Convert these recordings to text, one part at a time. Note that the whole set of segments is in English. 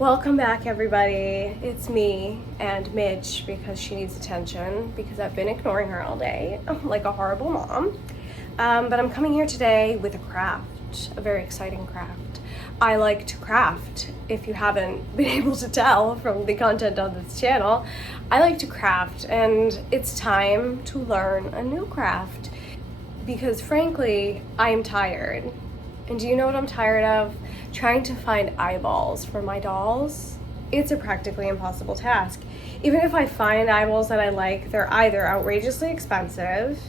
Welcome back, everybody. It's me and Midge because she needs attention because I've been ignoring her all day like a horrible mom. But I'm coming here today with a craft, a very exciting craft. I like to craft. If you haven't been able to tell from the content on this channel, I like to craft, and it's time to learn a new craft because frankly, I am tired. And do you know what I'm tired of? Trying to find eyeballs for my dolls. It's a practically impossible task. Even if I find eyeballs that I like, they're either outrageously expensive,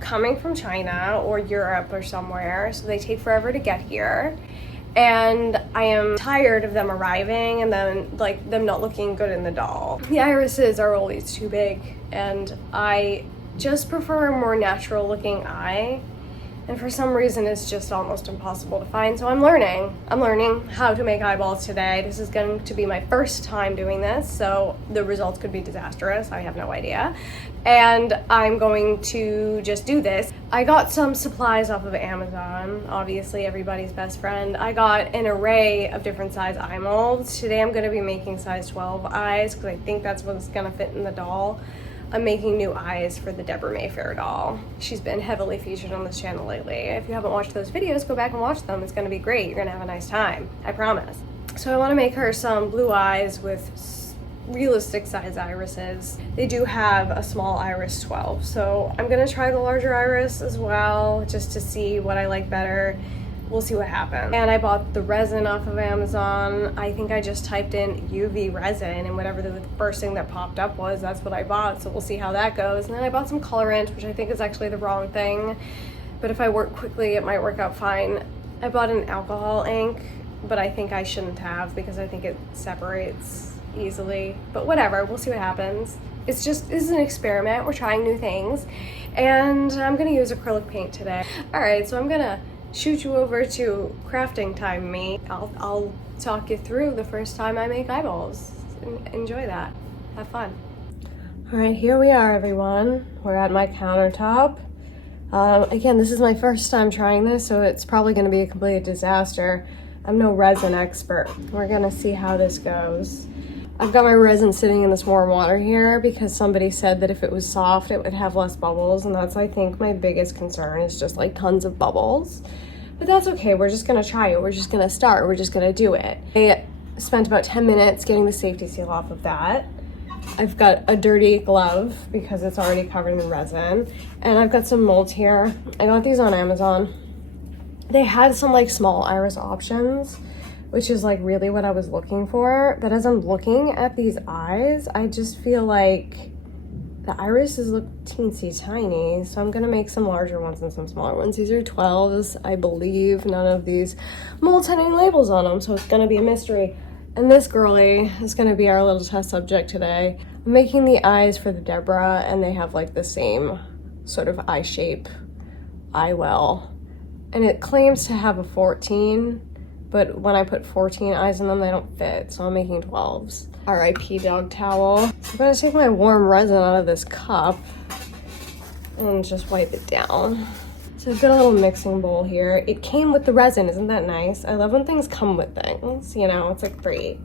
coming from China or Europe or somewhere, so they take forever to get here. And I am tired of them arriving and then them not looking good in the doll. The irises are always too big, and I just prefer a more natural looking eye. And for some reason, it's just almost impossible to find. So I'm learning how to make eyeballs today. This is going to be my first time doing this, so the results could be disastrous. I have no idea. And I'm going to just do this. I got some supplies off of Amazon, obviously everybody's best friend. I got an array of different size eye molds. Today I'm going to be making size 12 eyes because I think that's what's going to fit in the doll. I'm making new eyes for the Deborah Mayfair doll. She's been heavily featured on this channel lately. If you haven't watched those videos, go back and watch them. It's gonna be great. You're gonna have a nice time, I promise. So I wanna make her some blue eyes with realistic size irises. They do have a small iris 12, so I'm gonna try the larger iris as well, just to see what I like better. We'll see what happens. And I bought the resin off of Amazon. I think I just typed in UV resin, and whatever the first thing that popped up was, that's what I bought. So we'll see how that goes. And then I bought some colorant, which I think is actually the wrong thing. But if I work quickly, it might work out fine. I bought an alcohol ink, but I think I shouldn't have because I think it separates easily. But whatever, we'll see what happens. This is an experiment. We're trying new things. And I'm gonna use acrylic paint today. All right, so I'm gonna shoot you over to crafting time me. I'll talk you through the first time I make eyeballs. Enjoy that. Have fun. All right, here we are, everyone. We're at my countertop. Again, this is my first time trying this, so it's probably gonna be a complete disaster. I'm no resin expert. We're gonna see how this goes. I've got my resin sitting in this warm water here because somebody said that if it was soft, it would have less bubbles, and that's, I think, my biggest concern is just like tons of bubbles. But that's okay, we're just gonna try it. We're just gonna start, we're just gonna do it. I spent about 10 minutes getting the safety seal off of that. I've got a dirty glove because it's already covered in resin. And I've got some molds here. I got these on Amazon. They had some like small iris options, which is like really what I was looking for. But as I'm looking at these eyes, I just feel like the irises look teensy tiny. So I'm gonna make some larger ones and some smaller ones. These are 12s, I believe. None of these molds had any labels on them, so it's gonna be a mystery. And this girly is gonna be our little test subject today. I'm making the eyes for the Deborah, and they have like the same sort of eye shape, eye well. And it claims to have a 14, but when I put 14 eyes in them, they don't fit, so I'm making 12s. R.I.P. dog towel. So I'm gonna take my warm resin out of this cup and just wipe it down. So I've got a little mixing bowl here. It came with the resin, isn't that nice? I love when things come with things, you know, it's like great.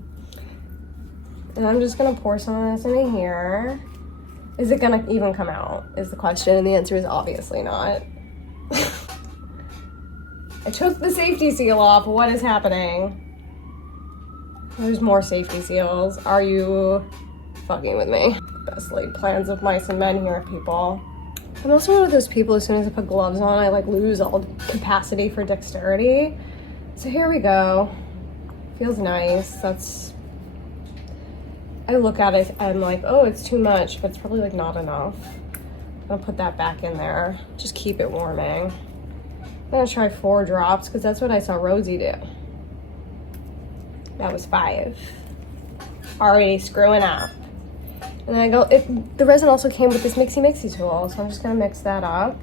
And I'm just gonna pour some of this in here. Is it gonna even come out, is the question, and the answer is obviously not. I took the safety seal off. What is happening? There's more safety seals. Are you fucking with me? Best laid plans of mice and men here, people. I'm also one of those people, as soon as I put gloves on, I like lose all capacity for dexterity. So here we go. Feels nice. I look at it, I'm like, oh, it's too much, but it's probably like not enough. I'm gonna put that back in there. Just keep it warming. I'm gonna try 4 drops because that's what I saw Rosie do. That was 5. Already screwing up. And then I go, the resin also came with this mixy tool, so I'm just gonna mix that up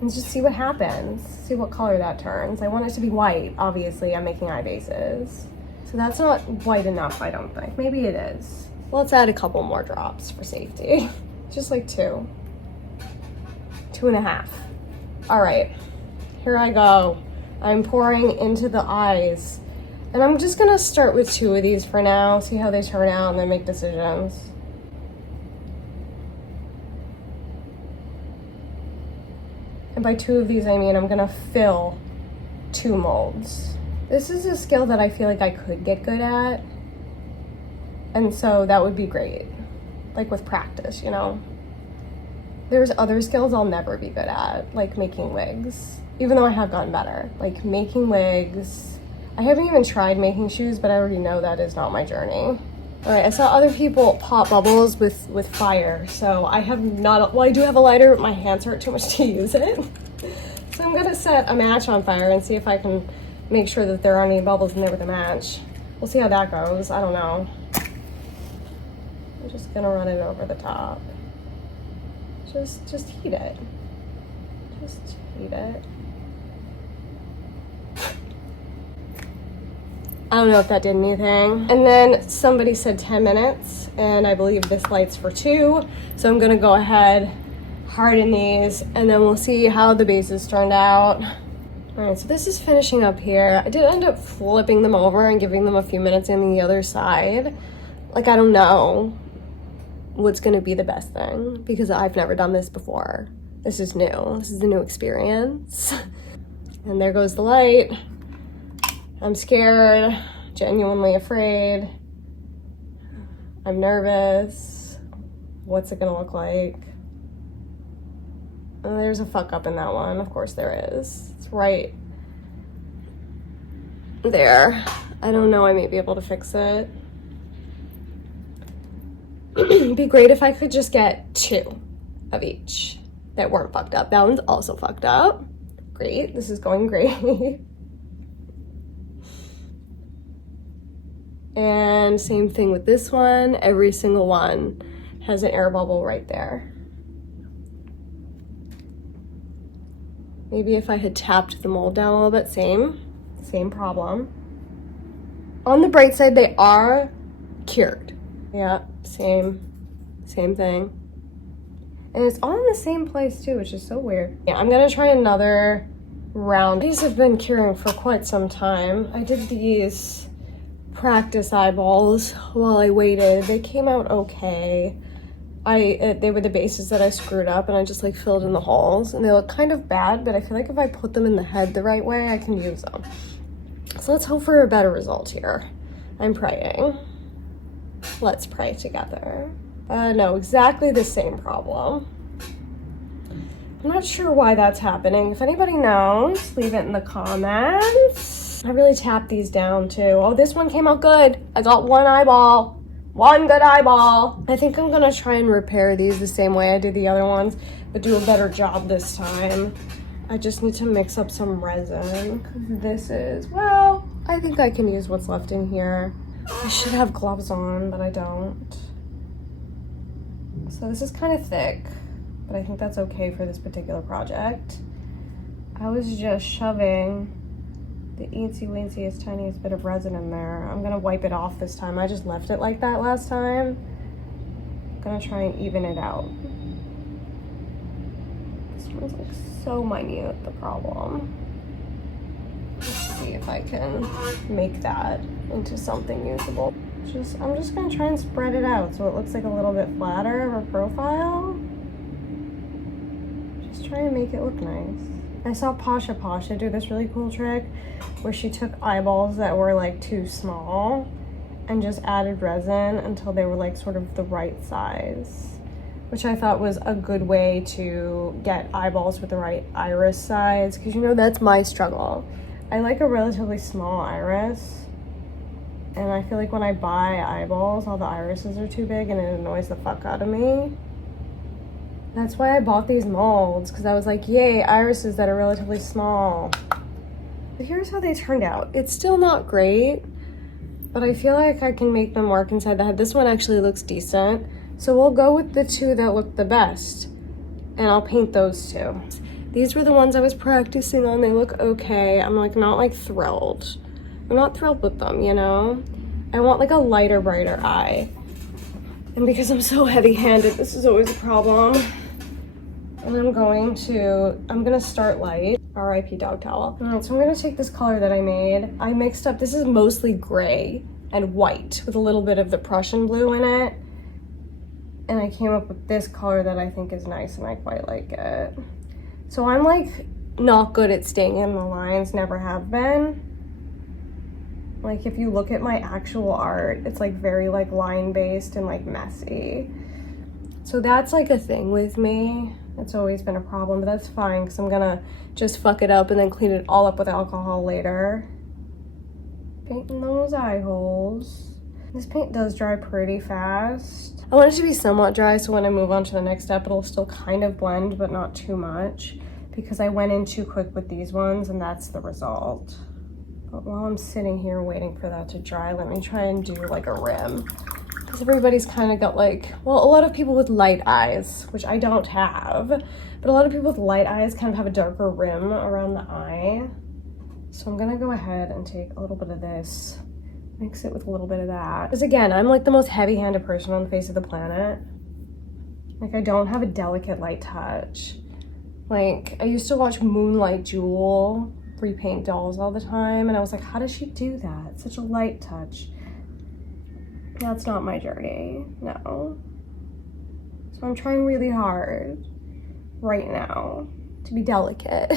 and just see what happens. See what color that turns. I want it to be white, obviously. I'm making eye bases. So that's not white enough, I don't think. Maybe it is. Well, let's add a couple more drops for safety. Just like 2. 2.5. All right. Here I go. I'm pouring into the eyes. And I'm just gonna start with 2 of these for now, see how they turn out, and then make decisions. And by 2 of these, I mean I'm gonna fill 2 molds. This is a skill that I feel like I could get good at. And so that would be great. Like with practice, you know? There's other skills I'll never be good at, like making wigs. Even though I have gotten better. Like making wigs. I haven't even tried making shoes, but I already know that is not my journey. All right, I saw other people pop bubbles with fire, so I have not, well, I do have a lighter, but my hands hurt too much to use it. So I'm gonna set a match on fire and see if I can make sure that there aren't any bubbles in there with a match. We'll see how that goes, I don't know. I'm just gonna run it over the top. Just heat it. Just heat it. I don't know if that did anything. And then somebody said 10 minutes, and I believe this light's for 2. So I'm gonna go ahead, harden these, and then we'll see how the bases turned out. All right, so this is finishing up here. I did end up flipping them over and giving them a few minutes on the other side. Like, I don't know what's gonna be the best thing because I've never done this before. This is new, this is a new experience. And there goes the light. I'm scared, genuinely afraid. I'm nervous. What's it gonna look like? Oh, there's a fuck up in that one. Of course there is. It's right there. I don't know, I may be able to fix it. It'd be great if I could just get 2 of each that weren't fucked up. That one's also fucked up. Great, this is going great. And same thing with this one. Every single one has an air bubble right there. Maybe if I had tapped the mold down a little bit, same problem. On the bright side, they are cured. Yeah, same thing. And it's all in the same place too, which is so weird. Yeah, I'm gonna try another round. These have been curing for quite some time. I did these practice eyeballs while I waited. They came out okay. They were the bases that I screwed up and I just like filled in the holes and they look kind of bad, but I feel like if I put them in the head the right way, I can use them. So let's hope for a better result here. I'm praying. Let's pray together. No, exactly the same problem. I'm not sure why that's happening. If anybody knows, leave it in the comments. I really tapped these down too. Oh, this one came out good. I got 1 eyeball. 1 good eyeball. I think I'm gonna try and repair these the same way I did the other ones, but do a better job this time. I just need to mix up some resin. This is, well, I think I can use what's left in here. I should have gloves on, but I don't. So this is kind of thick, but I think that's okay for this particular project. I was just shoving the eensy-weensiest, tiniest bit of resin in there. I'm gonna wipe it off this time. I just left it like that last time. I'm gonna try and even it out. This one's like so minute, the problem. Let's see if I can make that into something usable. I'm just gonna try and spread it out so it looks like a little bit flatter of a profile. Just try and make it look nice. I saw Pasha do this really cool trick where she took eyeballs that were like too small and just added resin until they were like sort of the right size, which I thought was a good way to get eyeballs with the right iris size, because you know that's my struggle. I like a relatively small iris, and I feel like when I buy eyeballs, all the irises are too big and it annoys the fuck out of me. That's why I bought these molds, because I was like, yay, irises that are relatively small. But here's how they turned out. It's still not great, but I feel like I can make them work inside the head. This one actually looks decent. So we'll go with the 2 that look the best, and I'll paint those 2. These were the ones I was practicing on. They look okay. I'm like not like thrilled. I'm not thrilled with them, you know? I want like a lighter, brighter eye. And because I'm so heavy-handed, this is always a problem. And I'm gonna start light. R.I.P. dog towel. All right, so I'm gonna take this color that I made. I mixed up, this is mostly gray and white with a little bit of the Prussian blue in it. And I came up with this color that I think is nice and I quite like it. So I'm like not good at staying in the lines, never have been. Like if you look at my actual art, it's like very like line based and like messy. So that's like a thing with me. It's always been a problem, but that's fine because I'm gonna just fuck it up and then clean it all up with alcohol later. Painting those eye holes. This paint does dry pretty fast. I want it to be somewhat dry so when I move on to the next step, it'll still kind of blend, but not too much because I went in too quick with these ones and that's the result. But while I'm sitting here waiting for that to dry, let me try and do like a rim. Because everybody's kind of got like, well, a lot of people with light eyes, which I don't have, but a lot of people with light eyes kind of have a darker rim around the eye. So I'm gonna go ahead and take a little bit of this, mix it with a little bit of that. Because again, I'm like the most heavy-handed person on the face of the planet. Like I don't have a delicate light touch. Like I used to watch Moonlight Jewel repaint dolls all the time and I was like, how does she do that? Such a light touch. That's not my journey, no. So I'm trying really hard right now to be delicate.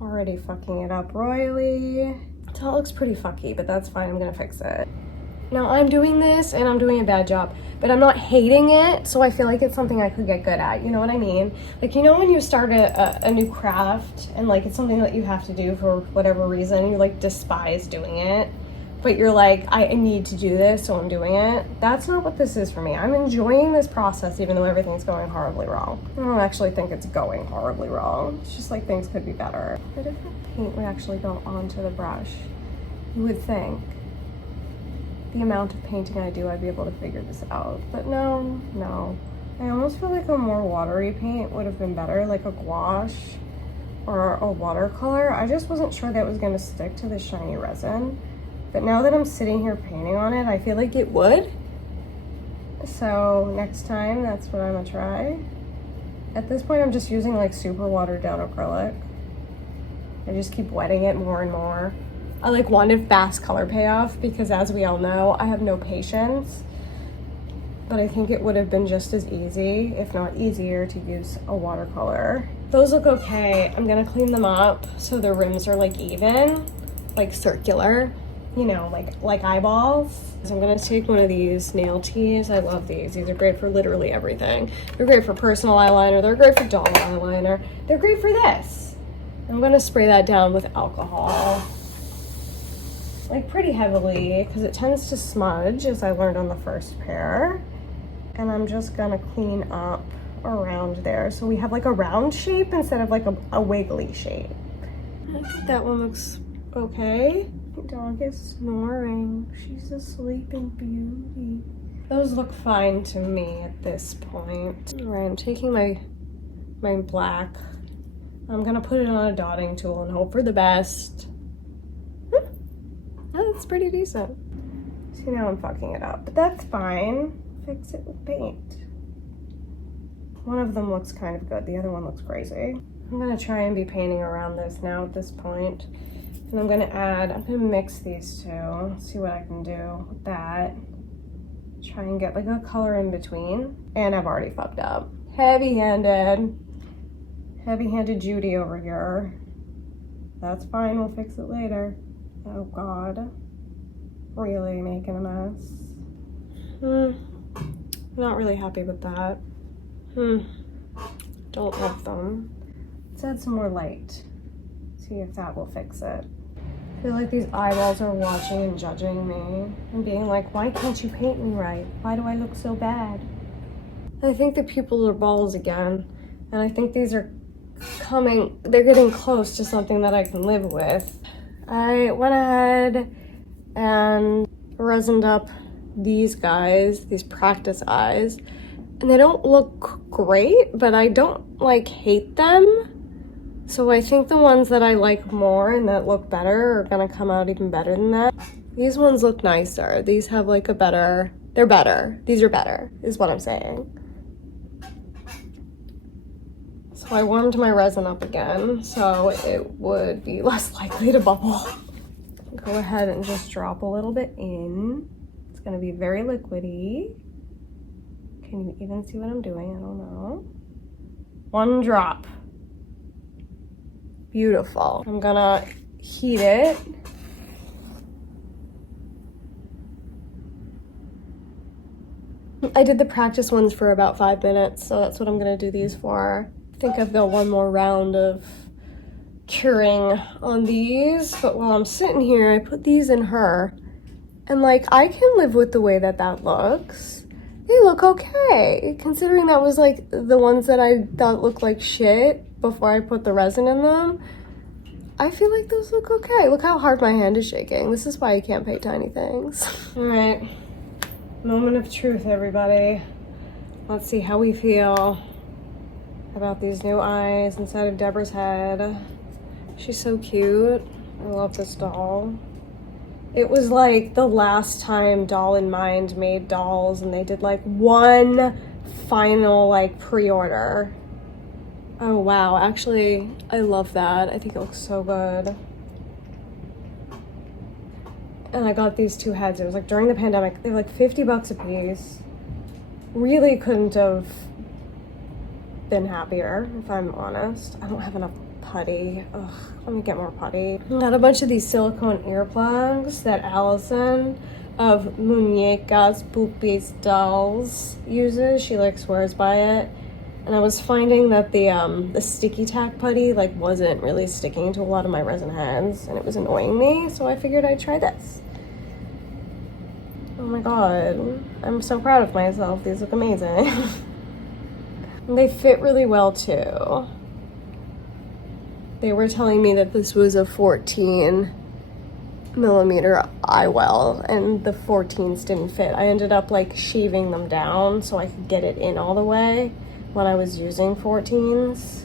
Already fucking it up royally. So it looks pretty fucky, but that's fine, I'm gonna fix it. Now I'm doing this and I'm doing a bad job, but I'm not hating it, so I feel like it's something I could get good at, you know what I mean? Like, you know when you start a new craft and like it's something that you have to do for whatever reason, you like despise doing it, but you're like, I need to do this, so I'm doing it. That's not what this is for me. I'm enjoying this process even though everything's going horribly wrong. I don't actually think it's going horribly wrong. It's just like things could be better. But if the paint would actually go onto the brush, you would think the amount of painting I do, I'd be able to figure this out. But no. I almost feel like a more watery paint would have been better, like a gouache or a watercolor. I just wasn't sure that was gonna stick to the shiny resin. But now that I'm sitting here painting on it, I feel like it would. So next time, that's what I'm gonna try. At this point, I'm just using like super watered down acrylic. I just keep wetting it more and more. I like wanted fast color payoff because as we all know, I have no patience. But I think it would have been just as easy, if not easier, to use a watercolor. Those look okay. I'm gonna clean them up so the rims are like even, like circular. You know, like eyeballs. So I'm gonna take one of these nail teas. I love these. These are great for literally everything. They're great for personal eyeliner. They're great for doll eyeliner. They're great for this. I'm gonna spray that down with alcohol. Like pretty heavily because it tends to smudge, as I learned on the first pair. And I'm just gonna clean up around there. So we have like a round shape instead of like a wiggly shape. I think that one looks okay. Dog is snoring. She's a sleeping beauty. Those look fine to me at this point. All right, I'm taking my black. I'm gonna put it on a dotting tool and hope for the best. That's pretty decent. See, now I'm fucking it up, but that's fine. Fix it with paint. One of them looks kind of good. The other one looks crazy. I'm gonna try and be painting around this now at this point. And I'm gonna mix these two, see what I can do with that. Try and get like a color in between. And I've already fucked up. Heavy-handed Judy over here. That's fine, we'll fix it later. Oh God, really making a mess. Not really happy with that. Don't love them. Let's add some more light. See if that will fix it. I feel like these eyeballs are watching and judging me and being like, why can't you paint me right? Why do I look so bad? I think the pupils are balls again. And I think these are they're getting close to something that I can live with. I went ahead and resined up these guys, these practice eyes. And they don't look great, but I don't like hate them. So I think the ones that I like more and that look better are gonna come out even better than that. These ones look nicer. These have like they're better. These are better, is what I'm saying. So So I warmed my resin up again so it would be less likely to bubble. Go ahead and just drop a little bit in. It's gonna be very liquidy. Can you even see what I'm doing? I don't know. One drop. Beautiful. I'm gonna heat it. I did the practice ones for about 5 minutes, so that's what I'm gonna do these for. I think I've got one more round of curing on these, but while I'm sitting here, I put these in her, and like, I can live with the way that that looks. They look okay, considering that was like the ones that I thought looked like shit before I put the resin in them. I feel like those look okay. Look how hard my hand is shaking. This is why I can't paint tiny things. All right, moment of truth, everybody. Let's see how we feel about these new eyes inside of Deborah's head. She's so cute. I love this doll. It was like the last time Doll in Mind made dolls, and they did like one final like pre-order. Oh wow, actually I love that. I think it looks so good. And I got these two heads. It was like during the pandemic. They were like 50 bucks a piece. Really couldn't have been happier, if I'm honest. I don't have enough putty. Ugh, let me get more putty. Got a bunch of these silicone earplugs that Allison of Muñecas Pupis Dolls uses. She like swears by it. And I was finding that the sticky tack putty like wasn't really sticking to a lot of my resin heads, and it was annoying me, so I figured I'd try this. Oh my god, I'm so proud of myself. These look amazing. And they fit really well too. They were telling me that this was a 14 millimeter eye well, and the 14s didn't fit. I ended up like shaving them down so I could get it in all the way when I was using 14s.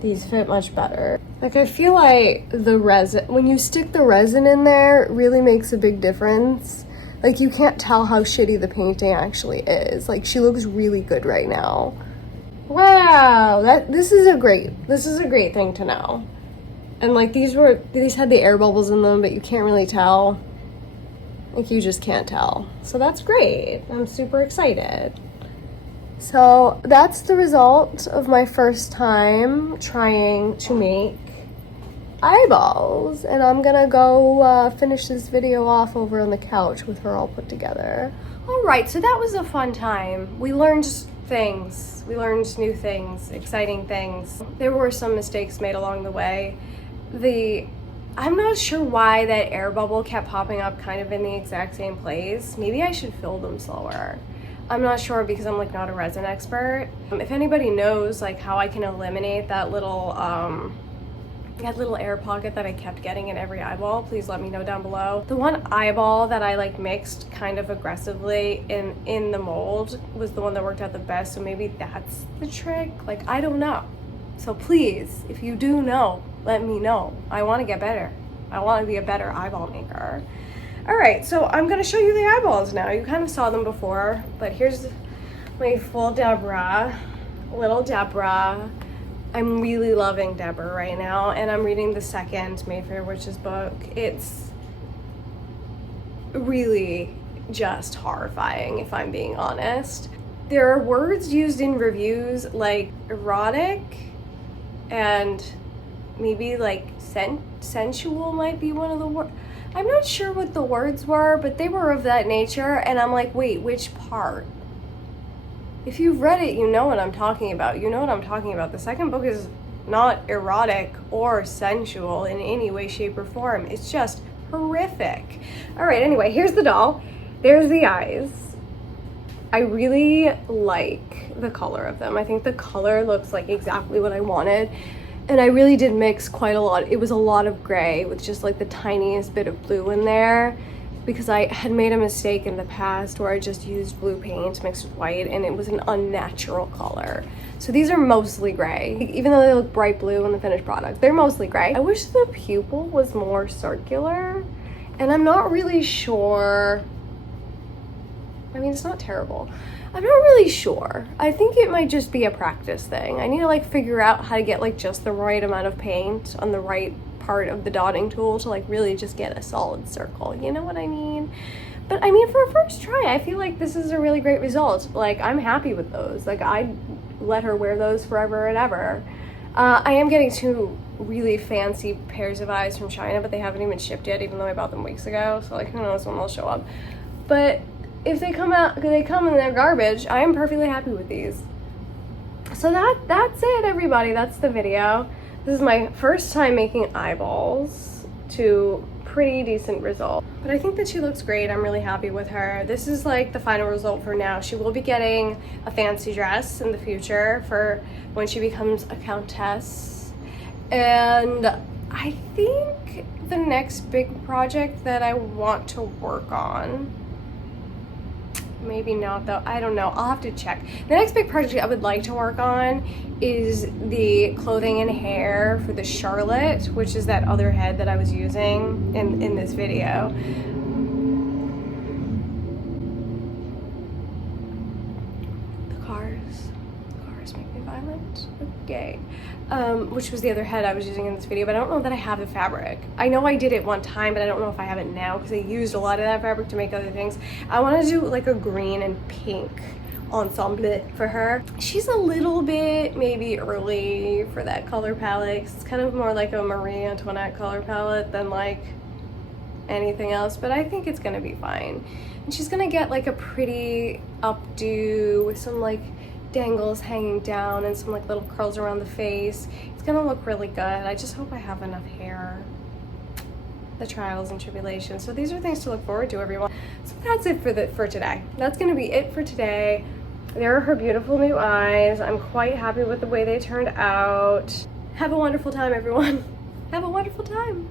These fit much better. Like, I feel like the resin, when you stick the resin in there, it really makes a big difference. Like, you can't tell how shitty the painting actually is. Like, she looks really good right now. Wow, this is a great thing to know. And like, these had the air bubbles in them, but you can't really tell. Like, you just can't tell. So that's great. I'm super excited. So that's the result of my first time trying to make eyeballs, and I'm gonna go finish this video off over on the couch with her all put together. All right, so that was a fun time. We learned things. We learned new things, exciting things. There were some mistakes made along the way. I'm not sure why that air bubble kept popping up kind of in the exact same place. Maybe I should fill them slower. I'm not sure because I'm like not a resin expert. If anybody knows like how I can eliminate that little air pocket that I kept getting in every eyeball, please let me know down below. The one eyeball that I like mixed kind of aggressively in the mold was the one that worked out the best, so maybe that's the trick. Like, I don't know. So please, if you do know, let me know. I want to get better. I want to be a better eyeball maker. All right, so I'm gonna show you the eyeballs now. You kind of saw them before, but here's my full Deborah, little Deborah. I'm really loving Deborah right now, and I'm reading the second Mayfair Witches book. It's really just horrifying, if I'm being honest. There are words used in reviews like erotic, and maybe like sensual might be one of the words. I'm not sure what the words were, but they were of that nature, and I'm like, wait, which part? If you've read it, you know what I'm talking about. You know what I'm talking about. The second book is not erotic or sensual in any way, shape, or form. It's just horrific. All right, anyway, here's the doll. There's the eyes. I really like the color of them. I think the color looks like exactly what I wanted. And I really did mix quite a lot. It was a lot of gray with just like the tiniest bit of blue in there, because I had made a mistake in the past where I just used blue paint mixed with white, and it was an unnatural color. So these are mostly gray, even though they look bright blue in the finished product. They're mostly gray. I wish the pupil was more circular, and I'm not really sure I mean, it's not terrible. I'm not really sure. I think it might just be a practice thing. I need to like figure out how to get like just the right amount of paint on the right part of the dotting tool to like really just get a solid circle. You know what I mean? But I mean, for a first try, I feel like this is a really great result. Like, I'm happy with those. Like, I'd let her wear those forever and ever. I am getting 2 really fancy pairs of eyes from China, but they haven't even shipped yet, even though I bought them weeks ago. So like, who knows when they'll show up. But if they come out, they come and they're garbage, I am perfectly happy with these. So that's it, everybody. That's the video. This is my first time making eyeballs to pretty decent result. But I think that she looks great. I'm really happy with her. This is like the final result for now. She will be getting a fancy dress in the future for when she becomes a countess. And I think the next big project that I want to work on, maybe not though, I don't know, I'll have to check. The next big project I would like to work on is the clothing and hair for the Charlotte, which is that other head that I was using in this video. The cars make me violent. Okay. Which was the other head I was using in this video, but I don't know that I have the fabric. I know I did it one time, but I don't know if I have it now because I used a lot of that fabric to make other things. I want to do like a green and pink ensemble for her. She's a little bit maybe early for that color palette. It's kind of more like a Marie Antoinette color palette than like anything else, but I think it's gonna be fine. And she's gonna get like a pretty updo with some like dangles hanging down and some like little curls around the face. It's gonna look really good. I just hope I have enough hair. The trials and tribulations. So these are things to look forward to, everyone. So that's it for today. That's gonna be it for today. There are her beautiful new eyes. I'm quite happy with the way they turned out. Have a wonderful time, everyone. Have a wonderful time.